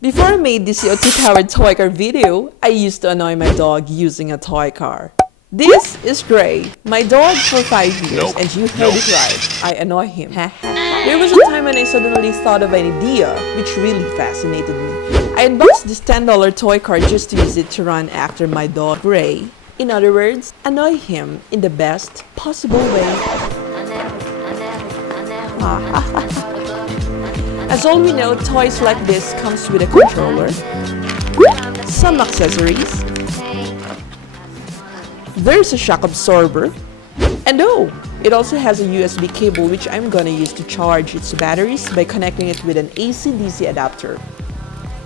Before I made this CO2-powered toy car video, I used to annoy my dog using a toy car. This is Gray, my dog for 5 years, and you heard it right, I annoy him. There was a time when I suddenly thought of an idea which really fascinated me. I unboxed this $10 toy car just to use it to run after my dog Gray. In other words, annoy him in the best possible way. As all we know, toys like this comes with a controller, some accessories, there's a shock absorber, and oh, it also has a USB cable which I'm gonna use to charge its batteries by connecting it with an AC-DC adapter.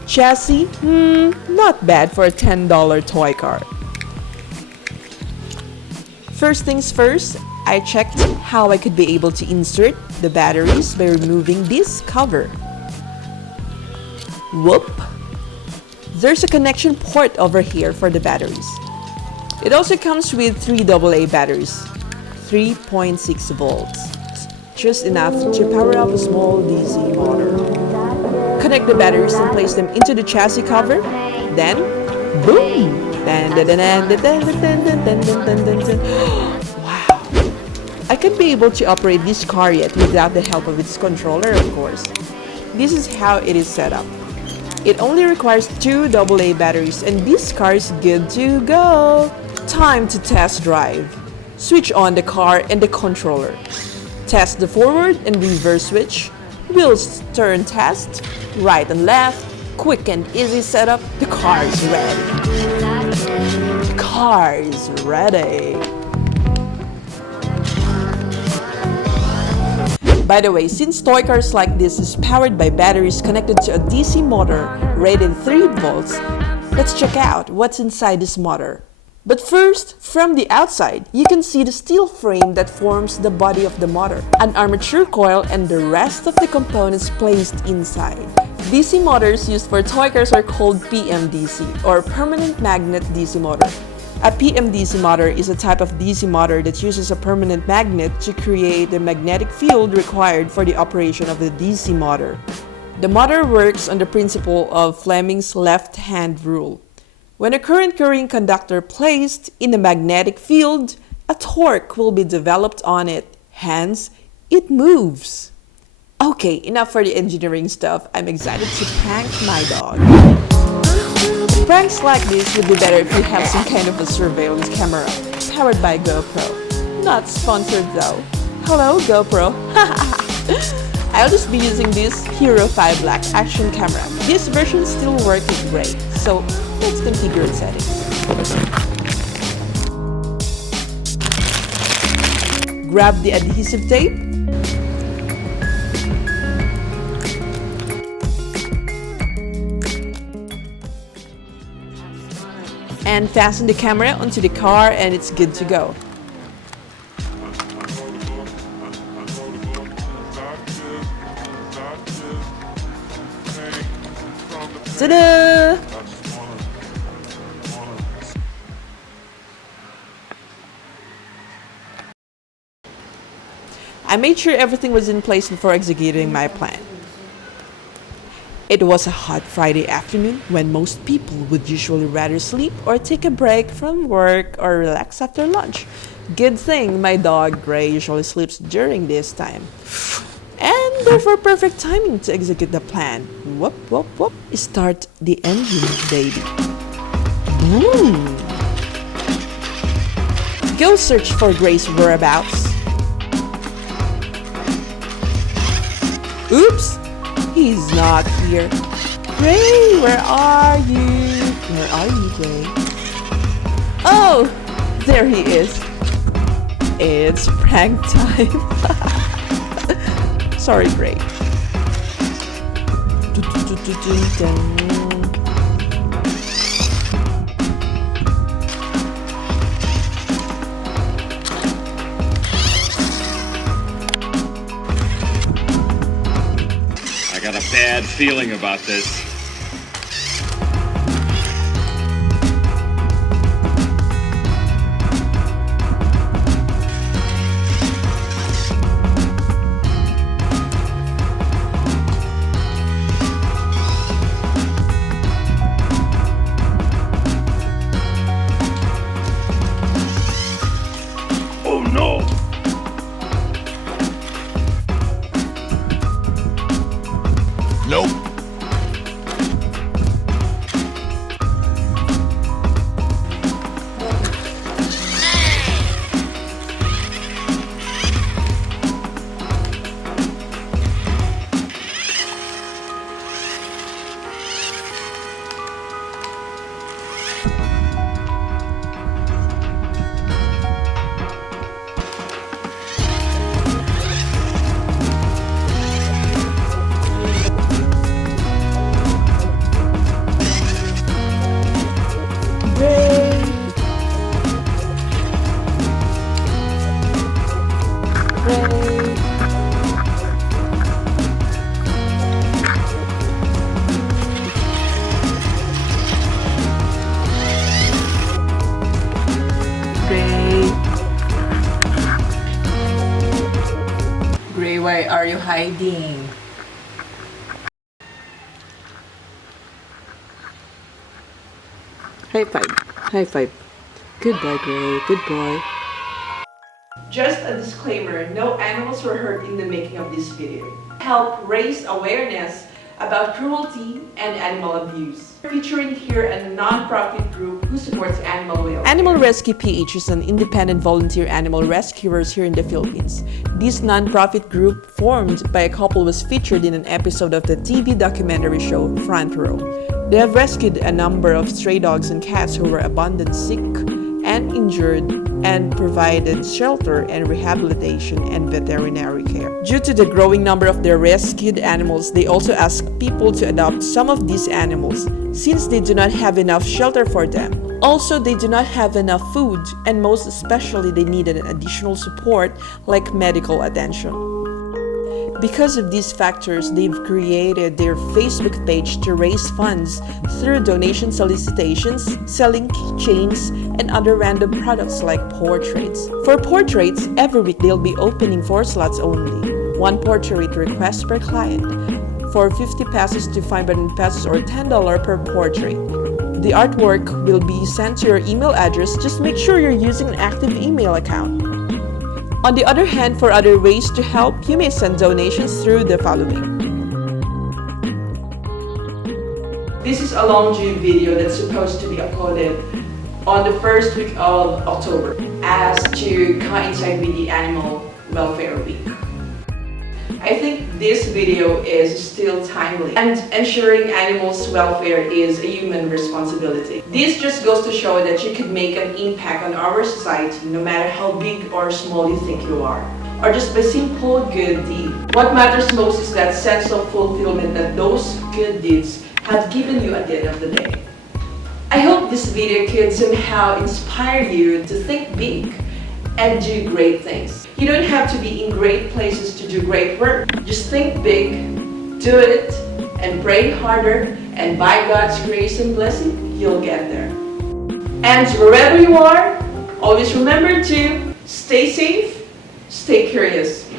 Chassis? Not bad for a $10 toy car. First things first, I checked how I could be able to insert the batteries by removing this cover. Whoop! There's a connection port over here for the batteries. It also comes with 3 AA batteries, 3.6 volts, just enough to power up a small DC motor. Connect the batteries and place them into the chassis cover, then boom! Wow! I can't be able to operate this car yet without the help of its controller, of course. This is how it is set up. It only requires 2 AA batteries and this car is good to go. Time to test drive. Switch on the car and the controller. Test the forward and reverse switch. Wheels turn test. Right and left. Quick and easy setup. The car is ready. The car is ready. By the way, since toy cars like this is powered by batteries connected to a DC motor rated 3 volts, let's check out what's inside this motor. But first, from the outside, you can see the steel frame that forms the body of the motor, an armature coil, and the rest of the components placed inside. DC motors used for toy cars are called PMDC, or Permanent Magnet DC Motor. A PMDC motor is a type of DC motor that uses a permanent magnet to create the magnetic field required for the operation of the DC motor. The motor works on the principle of Fleming's left-hand rule. When a current carrying conductor placed in a magnetic field, a torque will be developed on it, hence, it moves. Okay, enough for the engineering stuff. I'm excited to prank my dog. Pranks like this would be better if you have some kind of a surveillance camera, powered by GoPro. Not sponsored though. Hello, GoPro. I'll just be using this Hero 5 Black action camera. This version still working great, so let's configure its settings. Grab the adhesive tape. And fasten the camera onto the car and it's good to go. Ta-da! I made sure everything was in place before executing my plan. It was a hot Friday afternoon when most people would usually rather sleep or take a break from work or relax after lunch. Good thing my dog Gray usually sleeps during this time. And therefore perfect timing to execute the plan. Whoop, whoop, whoop. Start the engine, baby. Go search for Gray's whereabouts. Oops! He's not here. Gray, where are you? Where are you, Gray? Oh, there he is. It's prank time. Sorry, Gray. I got a bad feeling about this. Why are you hiding? High five. High five. Good boy, Gray. Good boy. Just a disclaimer, no animals were hurt in the making of this video. Help raise awareness about cruelty and animal abuse. Featuring here a non-profit group who supports animal welfare. Animal Rescue PH is an independent volunteer animal rescuers here in the Philippines. This non-profit group, formed by a couple, was featured in an episode of the TV documentary show Front Row. They have rescued a number of stray dogs and cats who were abandoned sick and injured, and provided shelter and rehabilitation and veterinary care. Due to the growing number of their rescued animals, they also ask people to adopt some of these animals since they do not have enough shelter for them. Also, they do not have enough food, and most especially they needed an additional support like medical attention. Because of these factors, they've created their Facebook page to raise funds through donation solicitations, selling keychains, and other random products like portraits. For portraits, every week they'll be opening 4 slots only. 1 portrait request per client for 50 pesos to 500 pesos or $10 per portrait. The artwork will be sent to your email address. Just make sure you're using an active email account. On the other hand, for other ways to help, you may send donations through the following. This is a long June video that's supposed to be uploaded on the first week of October as to coincide with the Animal Welfare Week. I think this video is still timely, and ensuring animals' welfare is a human responsibility. This just goes to show that you can make an impact on our society no matter how big or small you think you are, or just by simple good deed. What matters most is that sense of fulfillment that those good deeds have given you at the end of the day. I hope this video could somehow inspire you to think big and do great things. You don't have to be in great places to do great work. Just think big, do it, and pray harder, and by God's grace and blessing, you'll get there. And wherever you are, always remember to stay safe, stay curious.